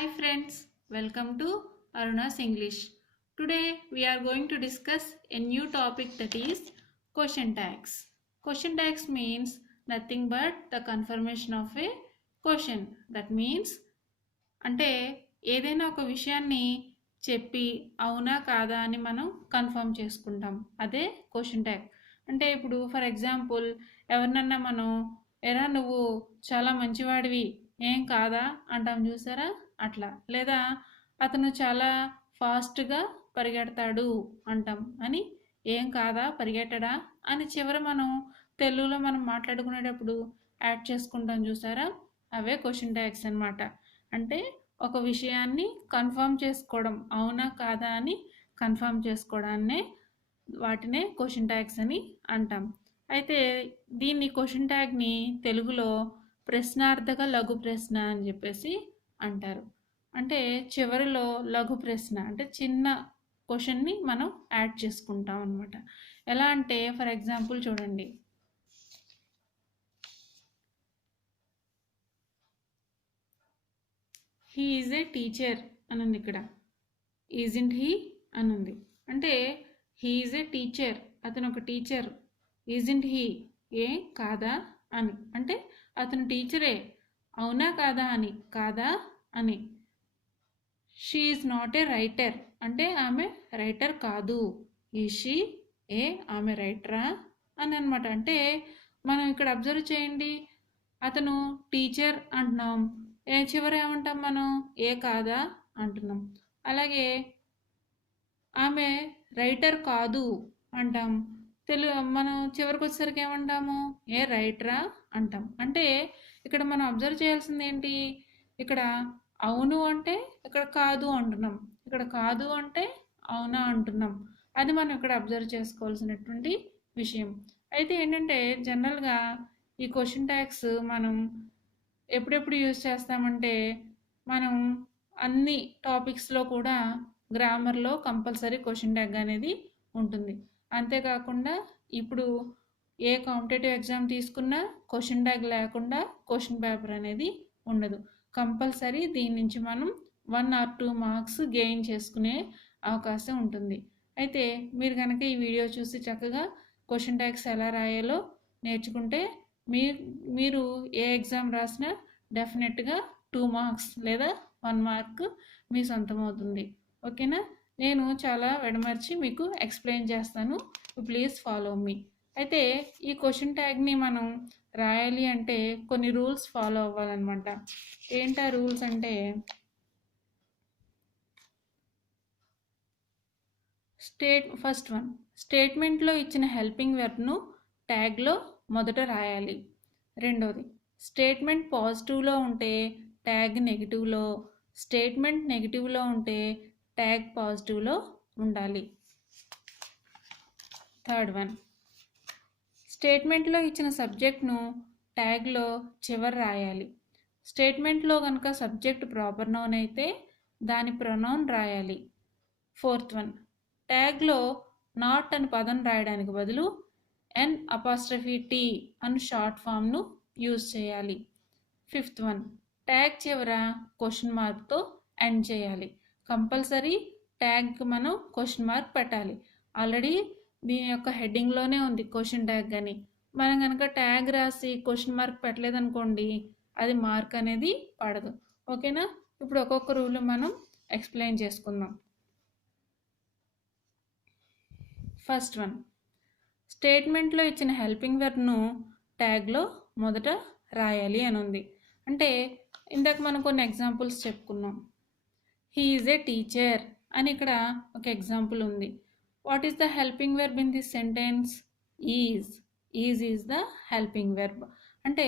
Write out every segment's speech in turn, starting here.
Hi friends, welcome to Aruna's English. Today we are going to discuss a new topic, that is question tags. Question tags means nothing but the confirmation of a question. That means అంటే ఏదైనా ఒక విషయాన్ని చెప్పి అవునా కాదా అని మనం confirm చేసుకుంటాం. అదే క్వశ్చన్ ట్యాగ్. అంటే ఇప్పుడు ఫర్ ఎగ్జాంపుల్ ఎవరినన్నా మనం ఎరా నువ్వు చాలా మంచివాడివి ఏం కాదా అంటాం చూసారా, అట్లా. లేదా అతను చాలా ఫాస్ట్గా పరిగెడతాడు అంటాం అని ఏం కాదా పరిగెట్టడా అని చివర మనం తెలుగులో మనం మాట్లాడుకునేటప్పుడు యాడ్ చేసుకుంటాం చూసారా, అవే క్వశ్చన్ ట్యాగ్స్ అన్నమాట. అంటే ఒక విషయాన్ని కన్ఫర్మ్ చేసుకోవడం, అవునా కాదా అని కన్ఫర్మ్ చేసుకోవడాన్నే వాటినే క్వశ్చన్ ట్యాగ్స్ అని అంటాం. అయితే దీన్ని క్వశ్చన్ ట్యాగ్ని తెలుగులో ప్రశ్నార్థక లఘు ప్రశ్న అని చెప్పేసి అంటారు. అంటే చివరిలో లఘు ప్రశ్న అంటే చిన్న క్వశ్చన్ని మనం యాడ్ చేసుకుంటాం అనమాట. ఎలా అంటే ఫర్ ఎగ్జాంపుల్ చూడండి, హీ ఈజ్ ఏ టీచర్ అని ఉంది, ఇక్కడ ఈజంట్ హీ అని ఉంది. అంటే హీ ఈజ్ ఏ టీచర్, అతను ఒక టీచర్. ఈజంట్ హీ ఏ కాదా అని, అంటే అతను టీచరే అవునా కాదా అని, కాదా అని. She is not a writer, అంటే ఆమె రైటర్ కాదు. ఈ షీ ఏ ఆమె రైటరా అని అనమాట. అంటే మనం ఇక్కడ అబ్జర్వ్ చేయండి, అతను టీచర్ అంటున్నాం, చివరి ఏమంటాం మనం, ఏ కాదా అంటున్నాం. అలాగే ఆమె రైటర్ కాదు అంటాం, మనం చివరికి వచ్చేసరికి ఏమంటాము, ఏ రైటరా అంటాం. అంటే ఇక్కడ మనం అబ్జర్వ్ చేయాల్సింది ఏంటి, ఇక్కడ అవును అంటే ఇక్కడ కాదు అంటున్నాం, ఇక్కడ కాదు అంటే అవునా అంటున్నాం. అది మనం ఇక్కడ అబ్జర్వ్ చేసుకోవాల్సినటువంటి విషయం. అయితే ఏంటంటే జనరల్గా ఈ క్వశ్చన్ ట్యాగ్స్ మనం ఎప్పుడెప్పుడు యూజ్ చేస్తామంటే, మనం అన్ని టాపిక్స్లో కూడా గ్రామర్లో కంపల్సరీ క్వశ్చన్ ట్యాగ్ అనేది ఉంటుంది. అంతేకాకుండా ఇప్పుడు ఏ కాంపిటేటివ్ ఎగ్జామ్ తీసుకున్నా క్వశ్చన్ ట్యాగ్ లేకుండా క్వశ్చన్ పేపర్ అనేది ఉండదు. కంపల్సరీ దీని నుంచి మనం 1 or 2 మార్క్స్ గెయిన్ చేసుకునే అవకాశం ఉంటుంది. అయితే మీరు కనుక ఈ వీడియో చూసి చక్కగా క్వశ్చన్ ట్యాగ్స్ ఎలా రాయాలో నేర్చుకుంటే మీరు ఏ ఎగ్జామ్ రాసినా డెఫినెట్గా 2 మార్క్స్ లేదా 1 మార్క్ మీ సొంతం అవుతుంది. ఓకేనా? నేను చాలా వెడమర్చి మీకు ఎక్స్ప్లెయిన్ చేస్తాను, ప్లీజ్ ఫాలో మీ. అయితే ఈ క్వశ్చన్ ట్యాగ్ని మనం రాయాలి అంటే కొన్ని రూల్స్ ఫాలో అవ్వాలన్నమాట. ఏంటా రూల్స్ అంటే, ఫస్ట్ వన్, స్టేట్మెంట్లో ఇచ్చిన హెల్పింగ్ వెర్బ్ను ట్యాగ్లో మొదట రాయాలి. రెండోది, స్టేట్మెంట్ పాజిటివ్లో ఉంటే ట్యాగ్ నెగిటివ్లో, స్టేట్మెంట్ నెగిటివ్లో ఉంటే ట్యాగ్ పాజిటివ్లో ఉండాలి. థర్డ్ వన్, స్టేట్మెంట్లో ఇచ్చిన సబ్జెక్ట్ను ట్యాగ్లో చివర రాయాలి. స్టేట్మెంట్లో కనుక సబ్జెక్ట్ ప్రాపర్ నౌన్ అయితే దాని ప్రొనౌన్ రాయాలి. ఫోర్త్ వన్, ట్యాగ్లో నాట్ అని పదం రాయడానికి బదులు N' అని షార్ట్ ఫామ్ను యూజ్ చేయాలి. ఫిఫ్త్ వన్, ట్యాగ్ చివర క్వశ్చన్ మార్క్తో ఎండ్ చేయాలి. కంపల్సరీ ట్యాగ్కి మనం క్వశ్చన్ మార్క్ పెట్టాలి. ఆల్రెడీ దీని యొక్క హెడ్డింగ్లోనే ఉంది క్వశ్చన్ ట్యాగ్ అని. మనం కనుక ట్యాగ్ రాసి క్వశ్చన్ మార్క్ పెట్టలేదనుకోండి, అది మార్క్ అనేది పడదు. ఓకేనా? ఇప్పుడు ఒక్కొక్క రూల్ మనం ఎక్స్ప్లెయిన్ చేసుకుందాం. ఫస్ట్ వన్, స్టేట్మెంట్లో ఇచ్చిన హెల్పింగ్ వెర్బ్ను ట్యాగ్లో మొదట రాయాలి అని ఉంది. అంటే ఇందాక మనం కొన్ని ఎగ్జాంపుల్స్ చెప్పుకున్నాం. హీ ఈజ్ ఏ టీచర్ అని ఇక్కడ ఒక ఎగ్జాంపుల్ ఉంది. What is the helping verb in this sentence? Is. Is the helping verb. అంటే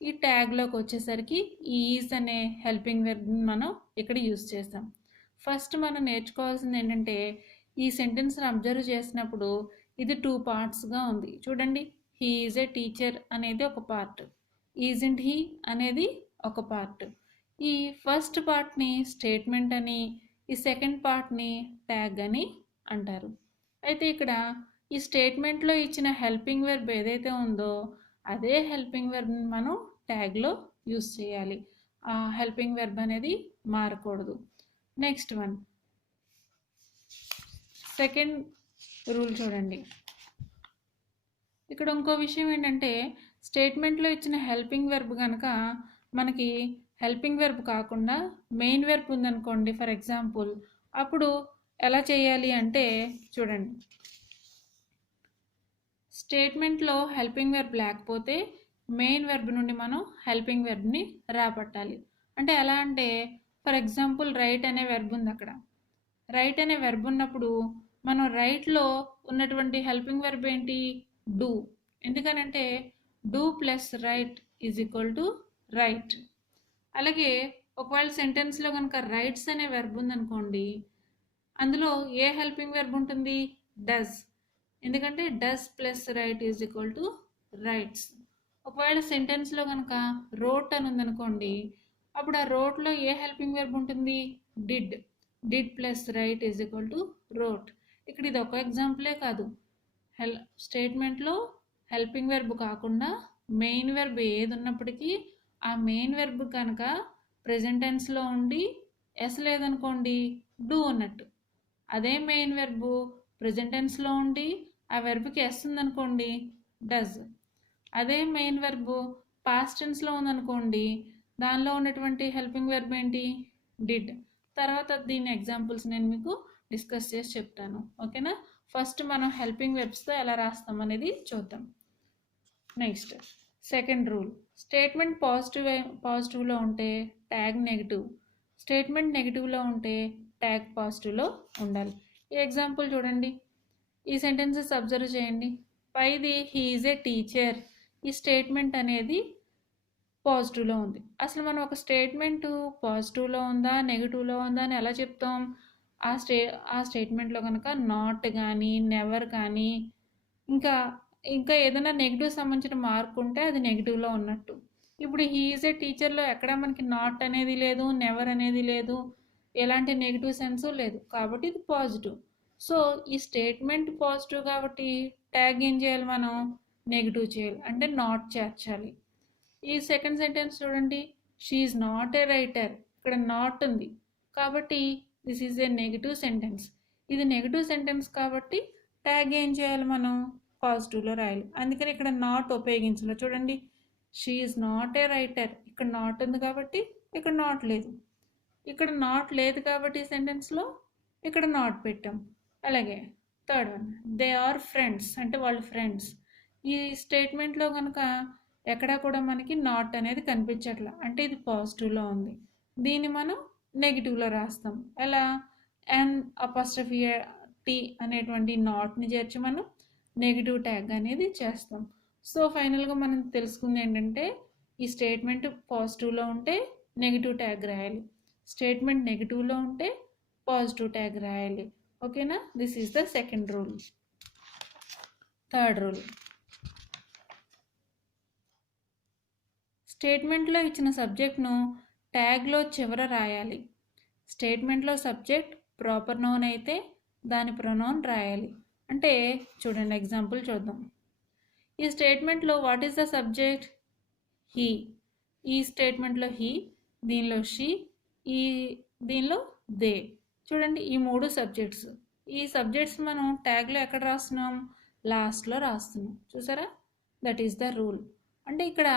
ఈ ట్యాగ్లోకి వచ్చేసరికి ఈజ్ అనే హెల్పింగ్ వెర్బ్ని మనం ఇక్కడ యూజ్ చేస్తాం. ఫస్ట్ మనం నేర్చుకోవాల్సింది ఏంటంటే, ఈ సెంటెన్స్ని అబ్జర్వ్ చేసినప్పుడు ఇది 2 పార్ట్స్గా ఉంది. చూడండి, హీ ఈజ్ ఏ టీచర్ అనేది ఒక పార్ట్, ఈజంట్ హీ అనేది ఒక పార్ట్. ఈ ఫస్ట్ పార్ట్ని స్టేట్మెంట్ అని, ఈ సెకండ్ పార్ట్ని ట్యాగ్ అని అంటారు. అయితే ఇక్కడ ఈ స్టేట్మెంట్లో ఇచ్చిన హెల్పింగ్ వెర్బ్ ఏదైతే ఉందో అదే హెల్పింగ్ వెర్బ్ని మనం ట్యాగ్లో యూజ్ చేయాలి. ఆ హెల్పింగ్ వెర్బ్ అనేది మారకూడదు. నెక్స్ట్ వన్, సెకండ్ రూల్ చూడండి. ఇక్కడ ఇంకో విషయం ఏంటంటే స్టేట్మెంట్లో ఇచ్చిన హెల్పింగ్ వెర్బ్ కనుక మనకి హెల్పింగ్ వెర్బ్ కాకుండా మెయిన్ వెర్బ్ ఉందనుకోండి ఫర్ ఎగ్జాంపుల్, అప్పుడు ఎలా చేయాలి అంటే చూడండి, స్టేట్మెంట్లో హెల్పింగ్ వెర్బ్ లేకపోతే మెయిన్ వెర్బ్ నుండి మనం హెల్పింగ్ వెర్బ్ని రాబట్టాలి. అంటే ఎలా అంటే ఫర్ ఎగ్జాంపుల్ రైట్ అనే వెర్బ్ ఉంది. అక్కడ రైట్ అనే వెర్బ్ ఉన్నప్పుడు మనం రైట్లో ఉన్నటువంటి హెల్పింగ్ వెర్బ్ ఏంటి? డూ. ఎందుకనంటే do plus right is equal to right. అలాగే ఒకవేళ సెంటెన్స్లో కనుక రైట్స్ అనే వెర్బ్ ఉందనుకోండి, అందులో ఏ హెల్పింగ్ వెర్బ్ ఉంటుంది? డస్. ఎందుకంటే does plus right is equal to rights. ఒకవేళ సెంటెన్స్లో కనుక రోట్ అని ఉందనుకోండి, అప్పుడు ఆ రోట్లో ఏ హెల్పింగ్ వెర్బ్ ఉంటుంది? Did. Did plus right is equal to wrote. ఇక్కడ ఇది ఒక ఎగ్జాంపులే కాదు, స్టేట్మెంట్లో హెల్పింగ్ వెర్బ్ కాకుండా మెయిన్ వెర్బ్ ఏది ఉన్నప్పటికీ ఆ మెయిన్ వెర్బ్ కనుక ప్రెజెంట్ టెన్స్లో ఉండి ఎస్ లేదనుకోండి డూ ఉన్నట్టు. అదే మెయిన్ వెర్బ్ ప్రెజెంట్ టెన్స్లో ఉండి ఆ వెర్బ్కి ఎస్ ఉందనుకోండి డస్. అదే మెయిన్ వెర్బ్ పాస్ట్ టెన్స్లో ఉందనుకోండి దానిలో ఉన్నటువంటి హెల్పింగ్ వెర్బ్ ఏంటి? డిడ్. తర్వాత దీని ఎగ్జాంపుల్స్ నేను మీకు డిస్కస్ చేసి చెప్తాను. ఓకేనా? ఫస్ట్ మనం హెల్పింగ్ వెర్బ్స్తో ఎలా రాస్తాం అనేది చూద్దాం. నెక్స్ట్ సెకండ్ రూల్, స్టేట్మెంట్ పాజిటివ్లో ఉంటే ట్యాగ్ నెగిటివ్, స్టేట్మెంట్ నెగిటివ్లో ఉంటే ట్యాగ్ పాజిటివ్లో ఉండాలి. ఈ ఎగ్జాంపుల్ చూడండి, ఈ సెంటెన్సెస్ అబ్జర్వ్ చేయండి. పైది హీ ఈజ్ ఏ టీచర్, ఈ స్టేట్మెంట్ అనేది పాజిటివ్లో ఉంది. అసలు మనం ఒక స్టేట్మెంట్ పాజిటివ్లో ఉందా నెగిటివ్లో ఉందా అని ఎలా చెప్తాం? ఆ స్టేట్మెంట్లో కనుక నాట్ కానీ నెవర్ కానీ ఇంకా ఏదైనా నెగిటివ్ సంబంధించిన మార్క్ ఉంటే అది నెగిటివ్లో ఉన్నట్టు. ఇప్పుడు హీ ఈజ్ ఏ టీచర్లో ఎక్కడ మనకి నాట్ అనేది లేదు, నెవర్ అనేది లేదు, ఎలాంటి నెగిటివ్ సెన్స్ లేదు, కాబట్టి ఇది పాజిటివ్. సో ఈ స్టేట్మెంట్ పాజిటివ్ కాబట్టి ట్యాగ్ ఏం చేయాలి? మనం నెగిటివ్ చేయాలి, అంటే నాట్ చేర్చాలి. ఈ సెకండ్ సెంటెన్స్ చూడండి, she is not a writer, ఇక్కడ నాట్ ఉంది కాబట్టి this is a negative sentence. ఇది నెగిటివ్ సెంటెన్స్ కాబట్టి ట్యాగ్ ఏం చేయాలి? మనం పాజిటివ్లో రాయాలి. అందుకని ఇక్కడ నాట్ ఉపయోగించాలి. చూడండి, she is not a writer, ఇక్కడ నాట్ ఉంది కాబట్టి ఇక్కడ నాట్ లేదు, ఇక్కడ నాట్ లేదు కాబట్టి సెంటెన్స్లో ఇక్కడ నాట్ పెట్టాం. అలాగే third one, they are friends, అంటే వాళ్ళు ఫ్రెండ్స్. ఈ స్టేట్మెంట్లో కనుక ఎక్కడా కూడా మనకి నాట్ అనేది కనిపించట్లా, అంటే ఇది పాజిటివ్లో ఉంది. దీన్ని మనం నెగిటివ్లో రాస్తాం. ఎలా? అండ్ అపాస్ట్రఫీ టీ అనేటువంటి నాట్ని చేర్చి మనం నెగిటివ్ ట్యాగ్ అనేది చేస్తాం. సో ఫైనల్గా మనం తెలుసుకుంది ఏంటంటే ఈ స్టేట్మెంట్ పాజిటివ్లో ఉంటే నెగిటివ్ ట్యాగ్ రాయాలి, స్టేట్మెంట్ నెగిటివ్లో ఉంటే పాజిటివ్ ట్యాగ్ రాయాలి. ఓకేనా? This is the second rule. Third rule, స్టేట్మెంట్లో ఇచ్చిన సబ్జెక్ట్ను ట్యాగ్లో చివర రాయాలి. స్టేట్మెంట్లో సబ్జెక్ట్ ప్రాపర్ నౌన్ అయితే దాని ప్రొనౌన్ రాయాలి. అంటే చూడండి ఎగ్జాంపుల్ చూద్దాం. ఈ స్టేట్మెంట్లో what is the subject? He. ఈ స్టేట్మెంట్లో హీ, దీనిలో షీ, దీనిలో దే. చూడండి ఈ మూడు సబ్జెక్ట్స్. ఈ సబ్జెక్ట్స్ మనం ట్యాగ్లో ఎక్కడ రాస్తున్నాం? లాస్ట్లో రాస్తున్నాం. చూసారా? That is the rule. అంటే ఇక్కడ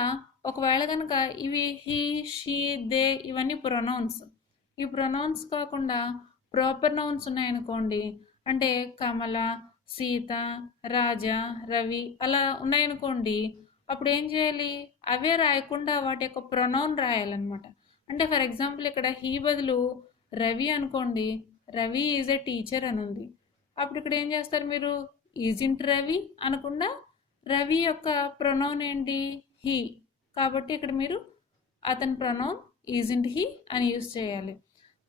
ఒకవేళ కనుక ఇవి హీ, షీ, దే ఇవన్నీ ప్రొనౌన్స్, ఈ ప్రొనౌన్స్ కాకుండా ప్రాపర్ నౌన్స్ ఉన్నాయనుకోండి, అంటే కమల, సీత, రాజా, రవి అలా ఉన్నాయనుకోండి, అప్పుడు ఏం చేయాలి? అవే రాయకుండా వాటి యొక్క ప్రొనౌన్ రాయాలన్నమాట. అంటే ఫర్ ఎగ్జాంపుల్ ఇక్కడ హీ బదులు రవి అనుకోండి, రవి ఈజ్ ఏ టీచర్ అని ఉంది. అప్పుడు ఇక్కడ ఏం చేస్తారు మీరు? ఈజింట్ రవి అనకుండా రవి యొక్క ప్రొనౌన్ ఏంటి? హీ. కాబట్టి ఇక్కడ మీరు అతని ప్రొనౌన్ ఈజింట్ హీ అని యూజ్ చేయాలి.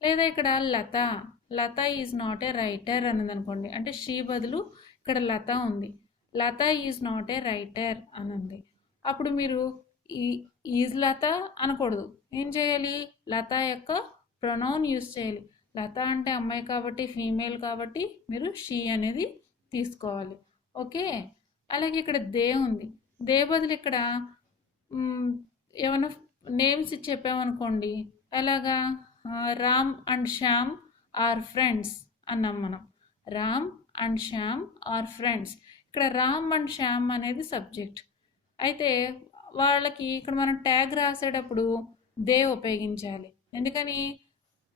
లేదా ఇక్కడ లత, లత ఈజ్ నాట్ ఏ రైటర్ అని అనుకోండి, అంటే షీ బదులు ఇక్కడ లత ఉంది, లత ఈజ్ నాట్ ఏ రైటర్ అని ఉంది. అప్పుడు మీరు ఈజ్ లత అనకూడదు, ఏం చేయాలి? లత యొక్క ప్రొనౌన్ యూజ్ చేయాలి. లత అంటే అమ్మాయి కాబట్టి ఫీమేల్ కాబట్టి మీరు షీ అనేది తీసుకోవాలి. ఓకే. అలాగే ఇక్కడ దే ఉంది, దే బదులు ఇక్కడ ఏమైనా నేమ్స్ చెప్పామనుకోండి, ఎలాగా? Ram and Shyam are friends అన్నాం మనం. Ram and Shyam are friends. ఇక్కడ రామ్ అండ్ శ్యామ్ అనేది సబ్జెక్ట్. అయితే వాళ్ళకి ఇక్కడ మనం ట్యాగ్ రాసేటప్పుడు దే ఉపయోగించాలి. ఎందుకని?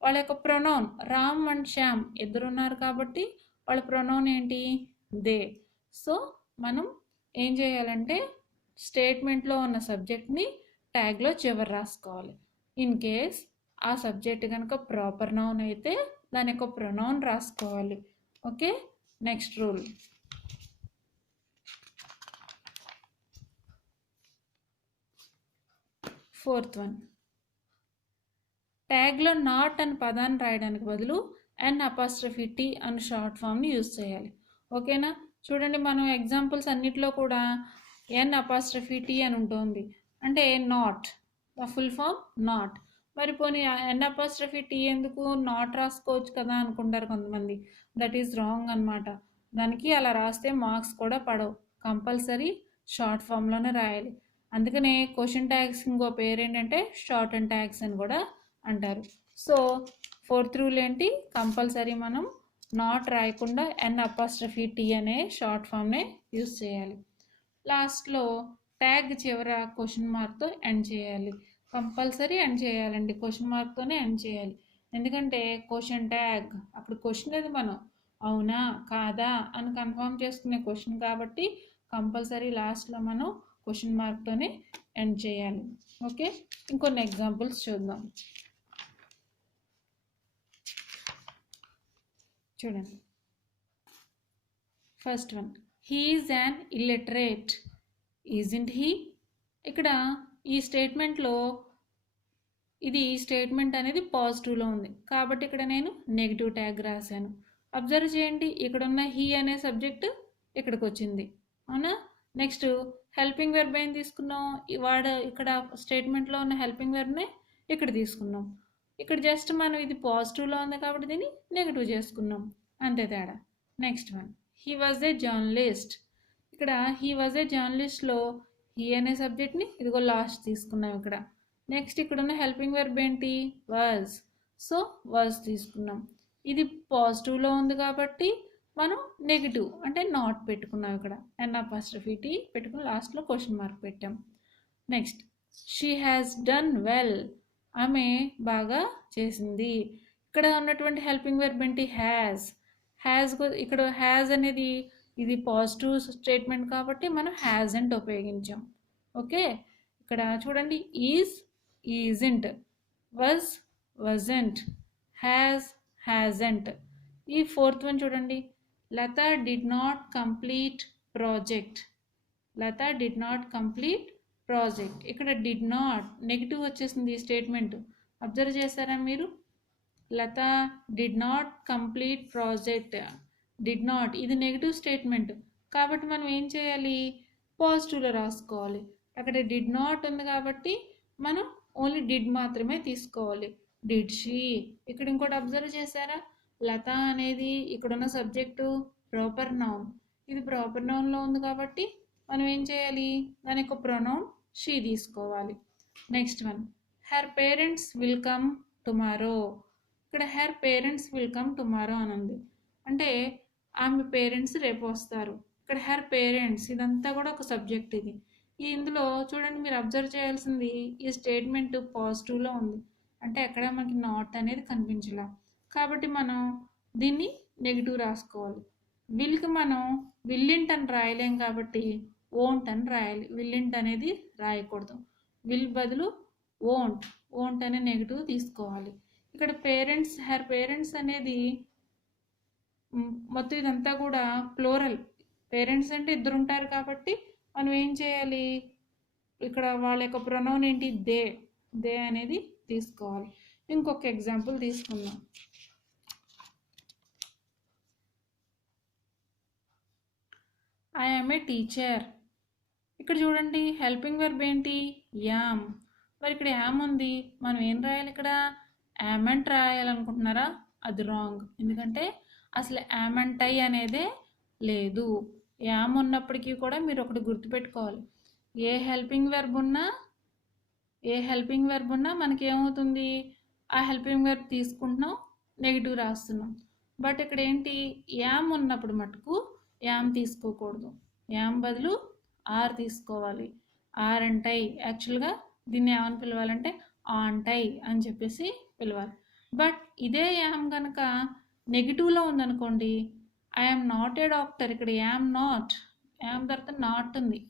వాళ్ళ యొక్క ప్రొనౌన్ రామ్ అండ్ శ్యామ్ ఇద్దరున్నారు కాబట్టి వాళ్ళ ప్రొనౌన్ ఏంటి? దే. సో మనం ఏం చేయాలంటే స్టేట్మెంట్లో ఉన్న సబ్జెక్ట్ని ట్యాగ్లో చివరి రాసుకోవాలి. ఇన్ కేస్ ఆ సబ్జెక్ట్ కనుక ప్రాపర్ నౌన్ అయితే దాని యొక్క ప్రొనౌన్ రాసుకోవాలి. Okay, next rule. Fourth one, ట్యాగ్లో నాట్ అని పదాన్ని రాయడానికి బదులు N' అని షార్ట్ ఫామ్ని యూజ్ చేయాలి. ఓకేనా? చూడండి, మనం ఎగ్జాంపుల్స్ అన్నిట్లో కూడా N' అని ఉంటుంది. అంటే not, the full form not. మరి పోనీ N' ఎందుకు, నాట్ రాసుకోవచ్చు కదా అనుకుంటారు కొంతమంది. దట్ ఈజ్ రాంగ్ అనమాట. దానికి అలా రాస్తే మార్క్స్ కూడా పడవు. కంపల్సరీ షార్ట్ ఫామ్లోనే రాయాలి. అందుకనే క్వశ్చన్ ట్యాగ్స్ ఇంకో పేరు ఏంటంటే షార్ట్ అండ్ ట్యాగ్స్ అని కూడా అంటారు. సో ఫోర్త్ రూల్ ఏంటి? కంపల్సరీ మనం నాట్ రాయకుండా N' అనే షార్ట్ ఫామ్నే యూజ్ చేయాలి. లాస్ట్లో ట్యాగ్ చివర క్వశ్చన్ మార్క్తో ఎండ్ చేయాలి. కంపల్సరీ ఎండ్ చేయాలండి, క్వశ్చన్ మార్క్తోనే ఎండ్ చేయాలి. ఎందుకంటే క్వశ్చన్ ట్యాగ్ అక్కడ క్వశ్చన్ అది మనం అవునా కాదా అని కన్ఫర్మ్ చేసుకునే క్వశ్చన్ కాబట్టి కంపల్సరీ లాస్ట్లో మనం క్వశ్చన్ మార్క్తోనే ఎండ్ చేయాలి. ఓకే, ఇంకొన్ని ఎగ్జాంపుల్స్ చూద్దాం. చూడండి, first one, he is an illiterate, isn't he. ఇక్కడ ఈ స్టేట్మెంట్లో ఇది స్టేట్మెంట్ అనేది పాజిటివ్లో ఉంది కాబట్టి ఇక్కడ నేను నెగిటివ్ ట్యాగ్ రాశాను. అబ్జర్వ్ చేయండి, ఇక్కడ ఉన్న హీ అనే సబ్జెక్ట్ ఇక్కడికి వచ్చింది, అవునా? నెక్స్ట్ హెల్పింగ్ వెర్బ్ ఏం తీసుకున్నాం? ఇక్కడ స్టేట్మెంట్లో ఉన్న హెల్పింగ్ వెర్బ్నే ఇక్కడ తీసుకున్నాం. ఇక్కడ జస్ట్ మనం ఇది పాజిటివ్లో ఉంది కాబట్టి దీన్ని నెగిటివ్ చేసుకున్నాం, అంతే తేడా. Next one, he was a journalist. ఇక్కడ హీ వాజ్ ఏ జర్నలిస్ట్లో హీ అనే సబ్జెక్ట్ని ఇదిగో లాస్ట్ తీసుకున్నాం ఇక్కడ. నెక్స్ట్ ఇక్కడ ఉన్న హెల్పింగ్ వెర్బ్ ఏంటి? వాజ్. సో వాజ్ తీసుకున్నాం. ఇది పాజిటివ్లో ఉంది కాబట్టి మనం నెగిటివ్ అంటే నాట్ పెట్టుకున్నాం. ఇక్కడ N' పెట్టుకుని లాస్ట్లో క్వశ్చన్ మార్క్ పెట్టాం. Next, she has done well. ఆమె బాగా చేసింది. ఇక్కడ ఉన్నటువంటి హెల్పింగ్ వెర్బ్ ఏంటి? హ్యాజ్. ఇక్కడ హ్యాజ్ అనేది ఇది పాజిటివ్ స్టేట్మెంట్ కాబట్టి మనం హ్యాజ్ అండ్ ఉపయోగించాం. ఓకే, ఇక్కడ చూడండి, is, isn't, was, wasn't, has, hasn't. ఈ ఫోర్త్ వన్ చూడండి, Lata did not complete project. Lata did not complete project. ఇక్కడ డిడ్ నాట్ నెగిటివ్ వచ్చేసింది ఈ స్టేట్మెంట్. అబ్జర్వ్ చేస్తారా మీరు? Lata did not complete project. Did not ఇది నెగిటివ్ స్టేట్మెంట్ కాబట్టి మనం ఏం చేయాలి? పాజిటివ్లో రాసుకోవాలి. అక్కడ డిడ్ నాట్ ఉంది కాబట్టి మనం ఓన్లీ డిడ్ మాత్రమే తీసుకోవాలి. Did she. ఇక్కడ ఇంకోటి అబ్జర్వ్ చేశారా? లత అనేది ఇక్కడున్న సబ్జెక్టు ప్రాపర్ నౌన్. ఇది ప్రాపర్ నౌన్లో ఉంది కాబట్టి మనం ఏం చేయాలి? దాని యొక్క ప్రొనౌన్ షీ తీసుకోవాలి. Next one, her parents will come tomorrow. ఇక్కడ her parents will come tomorrow అని ఉంది. అంటే ఆమె పేరెంట్స్ రేపు వస్తారు. ఇక్కడ హర్ పేరెంట్స్ ఇదంతా కూడా ఒక సబ్జెక్ట్. ఇది ఇందులో చూడండి, మీరు అబ్జర్వ్ చేయాల్సింది ఈ స్టేట్మెంట్ పాజిటివ్లో ఉంది అంటే ఎక్కడ మనకి నాట్ అనేది కనిపించలా కాబట్టి మనం దీన్ని నెగిటివ్ రాసుకోవాలి. విల్కి మనం విల్లింట్ అని రాయలేం కాబట్టి ఓంట్ అని రాయాలి. విల్లింట్ అనేది రాయకూడదు. విల్ బదులు ఓంట్, ఓంట్ అనే నెగిటివ్ తీసుకోవాలి. ఇక్కడ పేరెంట్స్, హర్ పేరెంట్స్ అనేది మొత్తం ఇదంతా కూడా ప్లోరల్. పేరెంట్స్ అంటే ఇద్దరు ఉంటారు కాబట్టి మనం ఏం చేయాలి? ఇక్కడ వాళ్ళ యొక్క ప్రొనౌన్ ఏంటి? దే. దే అనేది తీసుకోవాలి. ఇంకొక ఎగ్జాంపుల్ తీసుకుందాం. I am a teacher. ఇక్కడ చూడండి, హెల్పింగ్ వెర్బ్ ఏంటి? యామ్. మరి ఇక్కడ యామ్ ఉంది, మనం ఏం రాయాలి? ఇక్కడ యామంట్ రాయాలనుకుంటున్నారా? అది రాంగ్. ఎందుకంటే అసలు యామంటై అనేదే లేదు. యామ్ ఉన్నప్పటికీ కూడా మీరు ఒకటి గుర్తుపెట్టుకోవాలి, ఏ హెల్పింగ్ వెర్బ్ ఉన్నా మనకి ఏమవుతుంది? ఆ హెల్పింగ్ వర్బ్ తీసుకుంటున్నాం, నెగిటివ్ రాస్తున్నాం. బట్ ఇక్కడ ఏంటి, యామ్ ఉన్నప్పుడు మటుకు యామ్ తీసుకోకూడదు, యామ్ బదులు ఆర్ తీసుకోవాలి. ఆర్ అంటై, యాక్చువల్గా దీన్ని ఏమని పిలవాలంటే ఆంటై అని చెప్పేసి పిలవాలి. బట్ ఇదే యామ్ కనుక నెగిటివ్లో ఉందనుకోండి, ఐఎమ్ నాట్ ఏ డాక్టర్, ఇక్కడ యామ్ నాట్, యామ్ తర్వాత నాట్ ఉంది,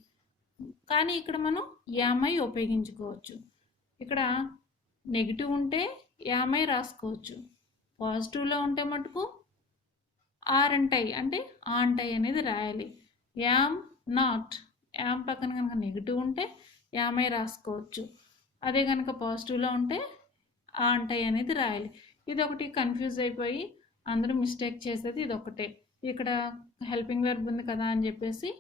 కానీ ఇక్కడ మనం యామై ఉపయోగించుకోవచ్చు. ఇక్కడ నెగిటివ్ ఉంటే యామై రాసుకోవచ్చు, పాజిటివ్లో ఉంటే మటుకు ఆర్ అంటై అంటే ఆంటై అనేది రాయాలి. యామ్ నాట్, యామ్ పక్కన కనుక నెగిటివ్ ఉంటే యామై రాసుకోవచ్చు, అదే కనుక పాజిటివ్లో ఉంటే ఆంటై అనేది రాయాలి. ఇది ఒకటి కన్ఫ్యూజ్ అయిపోయి అందరూ మిస్టేక్ చేసేది ఇది ఒకటే. ఇక్కడ హెల్పింగ్ వర్బ్ ఉంది కదా అని చెప్పేసి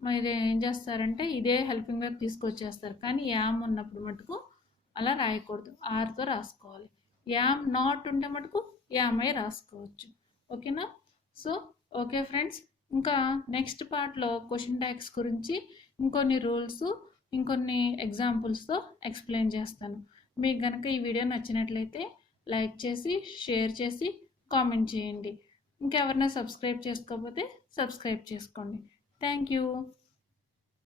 మీరు ఏం చేస్తారంటే ఇదే హెల్పింగ్ వర్బ్ తీసుకొచ్చేస్తారు, కానీ యామ్ ఉన్నప్పుడు మటుకు అలా రాయకూడదు, ఆర్తో రాసుకోవాలి. యామ్ నాట్ ఉంటే మటుకు యామై రాసుకోవచ్చు. ఓకేనా? సో ఓకే ఫ్రెండ్స్, ఇంకా నెక్స్ట్ పార్ట్లో క్వశ్చన్ ట్యాగ్స్ గురించి ఇంకొన్ని రూల్స్, ఇంకొన్ని ఎగ్జాంపుల్స్తో ఎక్స్ప్లెయిన్ చేస్తాను. మీకు కనుక ఈ వీడియో నచ్చినట్లయితే లైక్ చేసి, షేర్ చేసి, కామెంట్ చేయండి. ఇంకెవరైనా సబ్స్క్రైబ్ చేసుకోకపోతే సబ్స్క్రైబ్ చేసుకోండి. Thank you.